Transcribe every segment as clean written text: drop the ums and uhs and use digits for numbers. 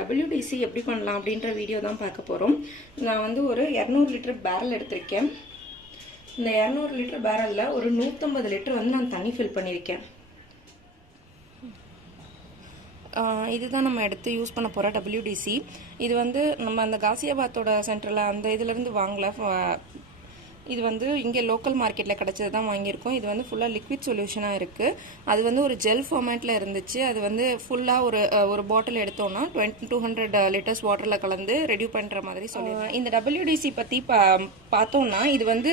WDC எப்படி பண்ணலாம் அப்படின்ற வீடியோ தான் பார்க்க போகிறோம். நான் வந்து ஒரு 200 லிட்டர் பேரல் எடுத்திருக்கேன். இந்த 200 லிட்டர் பேரலில் ஒரு 150 லிட்டர் வந்து நான் தண்ணி ஃபில் பண்ணியிருக்கேன். இதுதான் நம்ம எடுத்து யூஸ் பண்ண போகிற WDC. இது வந்து நம்ம அந்த காசியாபாத்தோட சென்டரில் அந்த இதுலேருந்து வாங்கல. இது வந்து இங்கே லோக்கல் மார்க்கெட்டில் கிடச்சது தான் வாங்கியிருக்கோம். இது வந்து ஃபுல்லாக லிக்விட் சொல்யூஷனாக இருக்குது. அது வந்து ஒரு ஜெல் ஃபார்மேட்டில் இருந்துச்சு. அது வந்து ஃபுல்லாக ஒரு பாட்டில் எடுத்தோன்னா 200 லிட்டர்ஸ் வாட்டரில் கலந்து ரெடியூ பண்ணுற மாதிரி சொல்லுவாங்க. இந்த WDC பற்றி பார்த்தோம்னா இது வந்து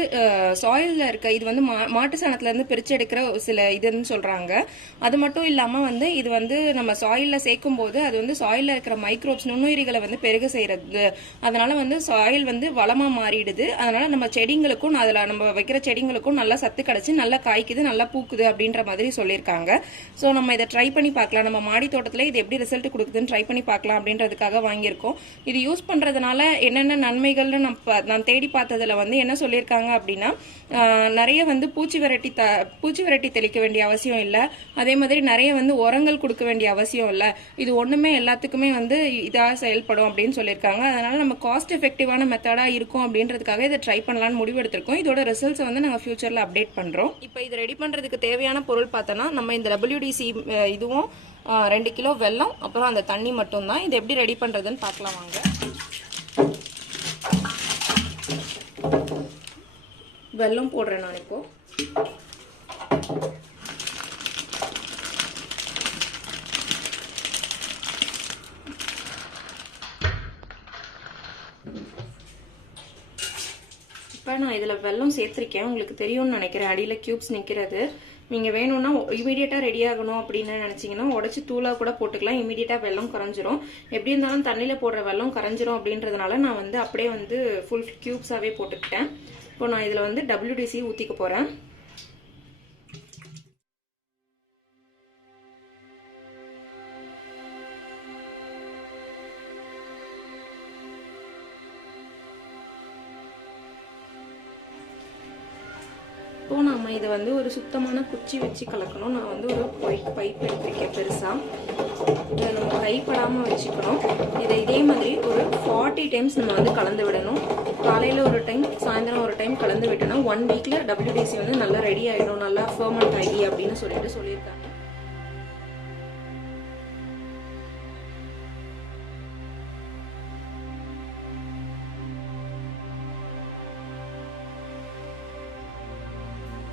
சாயிலில் இருக்க இது வந்து மாட்டு சாணத்துலேருந்து பிரித்து எடுக்கிற சில இதுன்னு சொல்கிறாங்க. அது மட்டும் இல்லாமல் வந்து இது வந்து நம்ம சாயிலில் சேர்க்கும் போது அது வந்து சாயிலில் இருக்கிற மைக்ரோப்ஸ் நுண்ணுயிரிகளை வந்து பெருக செய்கிறது. அதனால வந்து சாயில் வந்து வளமாக மாறிடுது. அதனால நம்ம செடிங்களுக்கு அதில் நம்ம வைக்கிற செடிங்களுக்கும் நல்லா சத்து கிடைச்சி நல்லா காய்க்குது, நல்லா பூக்குது அப்படின்ற மாதிரி சொல்லியிருக்காங்க. ஸோ நம்ம இதை ட்ரை பண்ணி பார்க்கலாம். நம்ம மாடி தோட்டத்தில் இது எப்படி ரிசல்ட் கொடுக்குதுன்னு ட்ரை பண்ணி பார்க்கலாம் அப்படின்றதுக்காக வாங்கியிருக்கோம். இது யூஸ் பண்ணுறதுனால என்னென்ன நன்மைகள்னு நான் தேடி பார்த்ததில் வந்து என்ன சொல்லியிருக்காங்க அப்படின்னா, நிறைய வந்து பூச்சி விரட்டி தெளிக்க வேண்டிய அவசியம் இல்லை. அதே மாதிரி நிறைய வந்து உரங்கள் கொடுக்க வேண்டிய அவசியம் இல்லை. இது ஒன்றுமே எல்லாத்துக்குமே வந்து இதாக செயல்படும் அப்படின்னு சொல்லியிருக்காங்க. அதனால நம்ம காஸ்ட் எஃபெக்டிவான மெத்தடாக இருக்கும் அப்படின்றதுக்காக இதை ட்ரை பண்ணலான்னு முடிவு எடுத்திருக்கோம். இதோட ரிசல்ட்ஸ் வந்து நாங்கள் ஃபியூச்சரில் அப்டேட் பண்ணுறோம். இப்போ இதை ரெடி பண்ணுறதுக்கு தேவையான பொருள் பார்த்தோன்னா நம்ம இந்த WDC இதுவும் 2 கிலோ வெல்லம், அப்புறம் அந்த தண்ணி மட்டும்தான். இது எப்படி ரெடி பண்ணுறதுன்னு பார்க்கலாம் வாங்க. வெல்லம் போடுறேன் நான் இப்போ. இப்போ நான் இதில் வெல்லம் சேர்த்துருக்கேன். உங்களுக்கு தெரியும்னு நினைக்கிறேன், அடியில் கியூப்ஸ் நிற்கிறது. நீங்கள் வேணும்னா இமீடியட்டாக ரெடி ஆகணும் அப்படின்னு நினச்சிங்கன்னா உடச்சி தூளாக கூட போட்டுக்கலாம். இமீடியட்டாக வெல்லம் கரைஞ்சிரும். எப்படி இருந்தாலும் தண்ணியில் போடுற வெல்லம் கரைஞ்சிரும் அப்படின்றதுனால நான் வந்து அப்படியே வந்து ஃபுல் கியூப்ஸாகவே போட்டுக்கிட்டேன். இப்போ நான் இதில் வந்து WDC ஊற்றிக்க போகிறேன். இப்போ நம்ம இதை வந்து ஒரு சுத்தமான குச்சி வச்சு கலக்கணும். நான் வந்து ஒரு பைப் எடுத்துருக்கேன் பெருசாக. இதை நம்ம கைப்படாமல் வச்சுக்கணும். இதை இதே மாதிரி ஒரு 40 டைம்ஸ் நம்ம வந்து கலந்து விடணும். காலையில் ஒரு டைம், சாயந்தரம் ஒரு டைம் கலந்து விட்டோம்னா 1 வீக்கில் WDC வந்து நல்லா ரெடி ஆகிடும், நல்லா ஃபர்மெண்ட் ஆகி அப்படின்னு சொல்லியிருக்காங்க.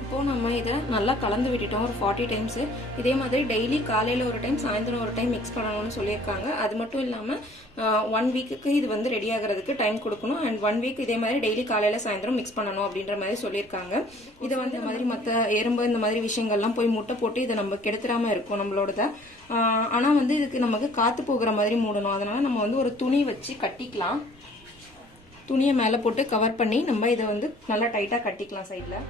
இப்போ நம்ம இதை நல்லா கலந்து விட்டுட்டோம் ஒரு 40 டைம்ஸு. இதே மாதிரி டெய்லி காலையில் ஒரு டைம், சாயந்தரம் ஒரு டைம் மிக்ஸ் பண்ணணும்னு சொல்லியிருக்காங்க. அது மட்டும் இல்லாமல் 1 வீக்குக்கு இது வந்து ரெடி ஆகிறதுக்கு டைம் கொடுக்கணும். அண்ட் 1 வீக் இதே மாதிரி டெய்லி காலையில் சாயந்தரம் மிக்ஸ் பண்ணணும் அப்படின்ற மாதிரி சொல்லியிருக்காங்க. இதை வந்து இந்த மாதிரி மற்ற எறும்பு இந்த மாதிரி விஷயங்கள்லாம் போய் முட்டை போட்டு இதை நம்ம கெடுத்துடாமல் இருக்கும் நம்மளோடத. ஆனால் வந்து இதுக்கு நமக்கு காற்று போகிற மாதிரி மூடணும். அதனால நம்ம வந்து ஒரு துணி வச்சு கட்டிக்கலாம். துணியை மேலே போட்டு கவர் பண்ணி நம்ம இதை வந்து நல்லா டைட்டாக கட்டிக்கலாம் சைடில்.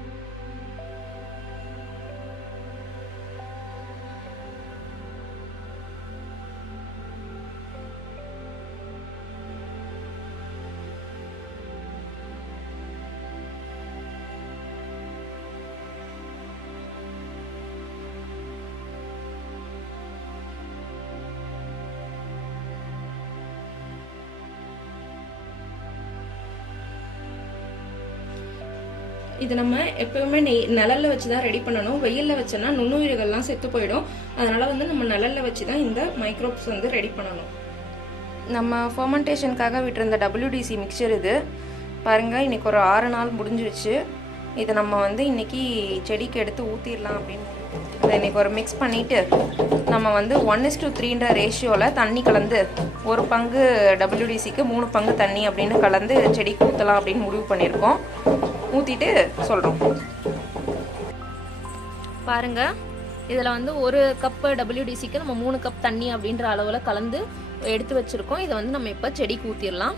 இது நம்ம எப்பவுமே நிழல்ல வச்சு தான் ரெடி பண்ணணும். வெயிலில் வச்சோன்னா நுண்ணுயிர்கள்லாம் செத்து போயிடும். அதனால வந்து நம்ம நிழல்ல வச்சு தான் இந்த மைக்ரோப்ஸ் வந்து ரெடி பண்ணணும். நம்ம ஃபர்மெண்டேஷனுக்காக விட்டுருந்த WDC மிக்சர் இது பாருங்கள். இன்னைக்கு ஒரு 6 நாள் முடிஞ்சிருச்சு. இதை நம்ம வந்து இன்னைக்கு செடிக்கு எடுத்து ஊற்றிடலாம் அப்படின்னு அதை இன்னைக்கு ஒரு மிக்ஸ் பண்ணிவிட்டு நம்ம வந்து 1:3 ரேஷியோவில் தண்ணி கலந்து 1 பங்கு WDCக்கு 3 பங்கு தண்ணி அப்படின்னு கலந்து செடிக்கு ஊற்றலாம் அப்படின்னு முடிவு பண்ணியிருக்கோம். ஊற்றிட்டு சொல்கிறோம் பாருங்க. இதில் வந்து 1 கப்பு WDCக்கு நம்ம 3 கப் தண்ணி அப்படின்ற அளவில் கலந்து எடுத்து வச்சுருக்கோம். இதை வந்து நம்ம இப்போ செடிக்கு ஊற்றிடலாம்.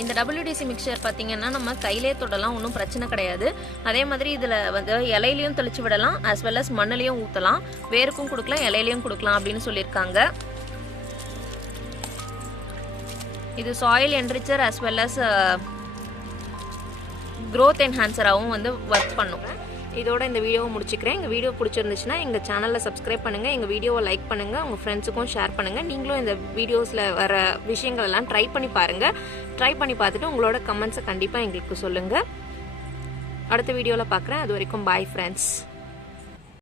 இந்த WDC மிக்சர் பார்த்தீங்கன்னா நம்ம கையிலே தொடலாம், ஒன்றும் பிரச்சனை கிடையாது. அதே மாதிரி இதில் வந்து இலையிலையும் தெளிச்சு விடலாம், as well as மண்ணிலையும் ஊற்றலாம், வேருக்கும் கொடுக்கலாம், இலையிலையும் கொடுக்கலாம் அப்படின்னு சொல்லியிருக்காங்க. இது soil enricher as well as growth enhancer-ஆவும் வந்து ஒர்க் பண்ணும். இதோட இந்த வீடியோவை முடிச்சுக்கிறேன். எங்கள் வீடியோ பிடிச்சிருந்துச்சுன்னா எங்கள் சேனலில் சப்ஸ்கிரைப் பண்ணுங்கள், எங்கள் வீடியோவை லைக் பண்ணுங்கள், உங்கள் ஃப்ரெண்ட்ஸுக்கும் ஷேர் பண்ணுங்கள். நீங்களும் இந்த வீடியோஸில் வர விஷயங்கள் எல்லாம் ட்ரை பண்ணி பாருங்கள். ட்ரை பண்ணி பார்த்துட்டு உங்களோட கமெண்ட்ஸை கண்டிப்பாக எங்களுக்கு சொல்லுங்கள். அடுத்த வீடியோவில் பார்க்குறேன். அது வரைக்கும் பாய் ஃப்ரெண்ட்ஸ்.